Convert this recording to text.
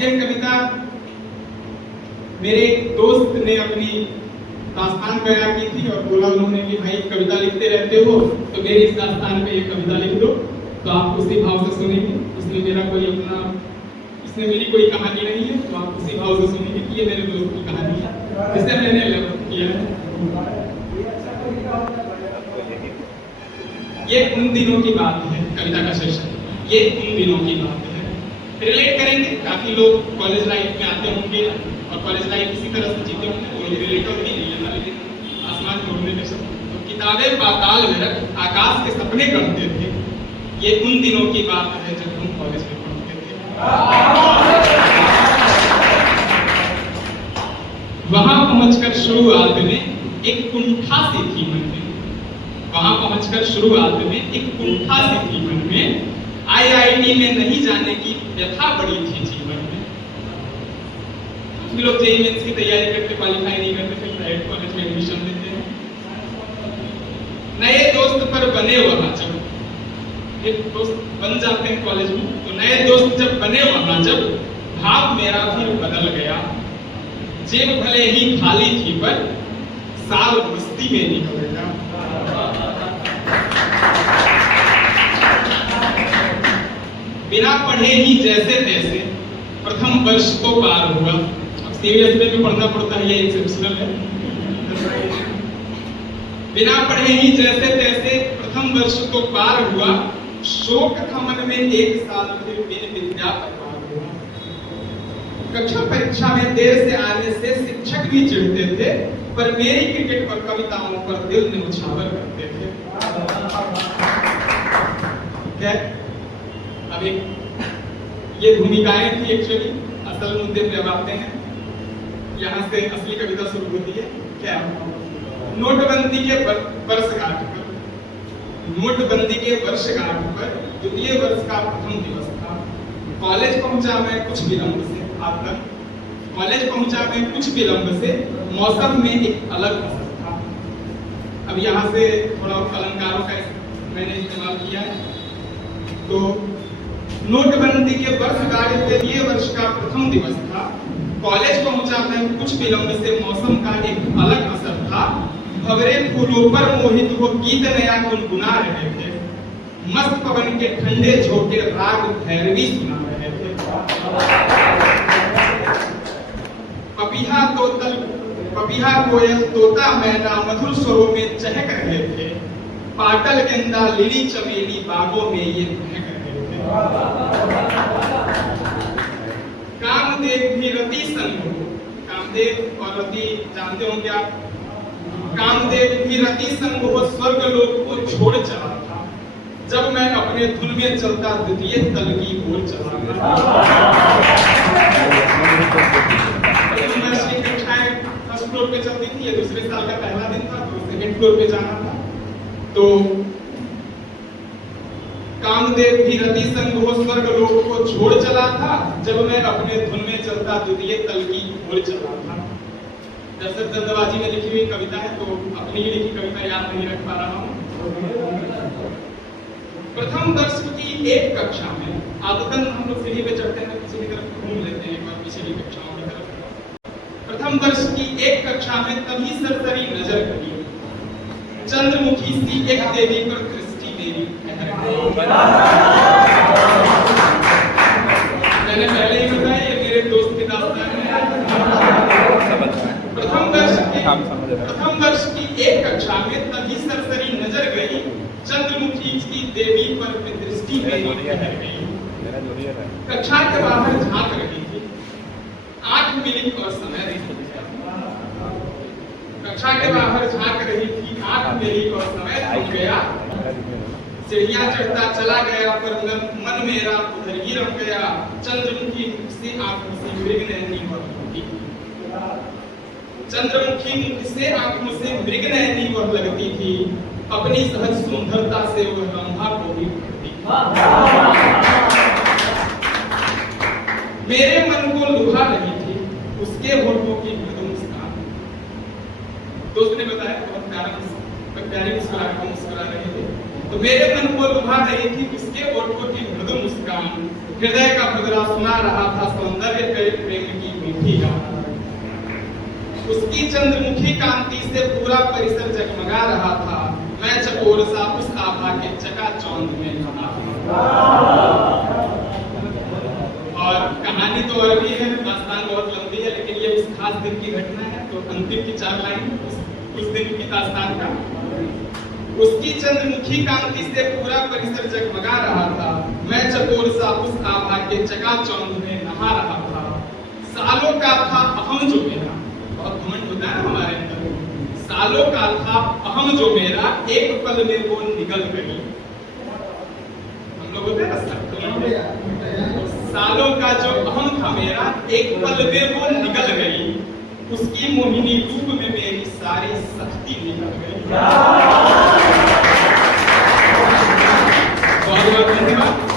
यह कविता मेरे एक दोस्त ने अपनी दास्तान बयां की थी और बोला उन्होंने कि भाई कविता लिखते रहते हो तो मेरी इस दास्तान पे ये कविता लिख दो। तो आप उसी भाव से सुनेंगे। इसमें मेरी कोई कहानी नहीं है, तो आप उसी भाव से सुनेंगे कि ये मेरे दोस्त की कहानी है जिसे मैंने लेखन किया है। ये उन दिनों की बात है, कविता का शीर्षक ये उन दिनों की बात है। रिलेट करेंगे, काफी लोग कॉलेज लाइफ में आते होंगे और कॉलेज लाइफ इसी तरह से जीते होंगे, तो ये रिलेटेबल भी नहीं है, लेकिन आसमान छोड़ने के शब्द तो किताबें पाताल में रख आकाश के सपने करते थे। ये उन दिनों की बात है जब हम कॉलेज में पढ़ते थे। वहां पहुंचकर शुरुआत में एक कुंठा सी थी मन में। वहां पहुंचकर शुरुआत में एक कुंठा सी थी मन में। आईआईटी में नहीं जाने की व्यथा बड़ी थी जीवन में। कुछ लोग जेईई मेंस की तैयारी करते, क्वालिफाई नहीं करते, फिर प्राइवेट कॉलेज में एडमिशन लेते हैं। नए दोस्त पर बने वहां जब एक दोस्त बन जाते हैं कॉलेज में, तो नए दोस्त जब बने वहां जब भाव मेरा फिर बदल गया। जेब भले ही खाली थी पर साल मस्ती में निकल गया। बिना पढ़े ही जैसे तैसे प्रथम वर्ष को पार हुआ। अब सीरियस में भी पढ़ना पड़ता है, ये एक्सेप्शनल है। बिना पढ़े ही जैसे तैसे प्रथम वर्ष को पार हुआ। शोक था मन में एक साल फिर बिन विद्या पार हुआ। कक्षा परीक्षा में देर से आने से शिक्षक भी चिढ़ते थे, पर मेरी क्रिकेट पर कविताओं पर दिल न्यौछावर करते थे। क्या अब ये भूमिकाएं थी एक्चुअली। असल मुद्दे पे अब आते हैं। यहाँ से असली कविता शुरू होती है। क्या नोटबंदी के वर्षगांठ पर, नोटबंदी के वर्षगांठ पर द्वितीय वर्ष का प्रथम दिवस था। कॉलेज पहुंचा मैं कुछ विलंब से। आप तक कॉलेज पहुंचा मैं कुछ विलंब से। मौसम में एक अलग असर था। अब यहाँ से थोड़ा अलंकारों का मैंने इस्तेमाल किया है। तो नोटबंदी के वर्षगांठ पे ये वर्ष का प्रथम दिवस था। कॉलेज पहुंचा मैं कुछ विलंब से। मौसम का एक अलग असर था। भंवरे फूलों पर मोहित हो गीत नया गुनगुना रहे थे। मस्त पवन के ठंडे झोंके राग भैरवी सुना रहे थे। पपीहा कोयल तोता मैना मधुर स्वरों में चहक रहे थे। पाटल गेंदा लिली चमेली बागों में ये महक रहे थे। कामदेव भी रति संग हो। कामदेव और रति जानते होंगे आप। कामदेव भी रति संग हो स्वर्ग लोक को छोड़ चला था। जब मैं अपने धुन में चलता द्वितीय तल की ओर चला था। फर्स्ट फ्लोर पे चलती थी, ये दूसरे साल का पहला दिन था, तो सेकंड फ्लोर पे जाना था। तो कामदेव भी रति संग हो स्वर्ग लोक को छोड़ चला था। जब मैं अपने धुन में चलता द्वितीय तल की ओर चला था। दरअसल जल्दबाजी में लिखी हुई कविता है, तो अपनी ही लिखी कविता याद नहीं रख पा रहा हूँ। प्रथम वर्ष की एक कक्षा में, आदतन हम लोग सीढ़ी पे चढ़ते हैं, पीछे की तरफ घूम लेते हैं एक बार पिछली कक्षाओं की तरफ। प्रथम वर्ष की एक कक्षा में तभी सरसरी नजर पड़ी। चंद्रमुखी सी एक देवी पर दृष्टि मेरी मैंने पहले ही बताया, ये मेरे दोस्त की दास्तान है। प्रथम वर्ष की एक कक्षा में तभी सरसरी नजर गई। चंद्रमुखी की देवी पर दृष्टि मेरी ठहर गई। कक्षा के बाहर झांक रही थी, आंख मिली और समय नहीं। कक्षा के बाहर झांक रही थी, आंख मिली और समय रुक गया। सीढ़ियां चढ़ता चला गया पर मन मेरा उधर ही रह गया। चंद्रमुखी से आंखों से मृगनयनी वह लगती। चंद्रमुखी मुख से आंखों से मृगनयनी वह लगती थी। अपनी सहज सुंदरता से वह रंभा को भी भरती। मेरे मन को लुभा रही थी उसके होठों की मृदु मुस्कान। दोस्त ने बताया बहुत प्यारी मुस्कुराहट को मुस्कुरा रहे थे। तो मेरे मन को लुभा रही थी उसके होठों की मृदु मुस्कान। हृदय का भगरा सुना रहा था सौंदर्य करे प्रेम की मीठी गाथा। उसकी चंद्रमुखी कांति से पूरा परिसर जगमगा रहा था, मैं चकोर सा उस आभा के चकाचौंध में नहा था। और कहानी तो और भी है, दास्तान बहुत लंबी है, लेकिन ये उस खास दिन की घटना है, तो अंतिम की 4 लाइन उस दिन की दास्तान का। उसकी चंद्रमुखी कांति से पूरा परिसर जगमगा रहा था, मैं चकोर सा उस आभा के चकाचौंध में नहा रहा था। सालों का था अहम जो मेरा, बहुत घमंड होता है ना हमारे अंदर, सालों का था अहम जो मेरा, एक पल में वो निकल गई। हम लोग होते हैं ना सालों का जो अहम था मेरा, एक पल में वो निकल गई। उसकी मोहिनी रूप में मेरी सारी सख्ती निकल गई। बहुत बहुत धन्यवाद।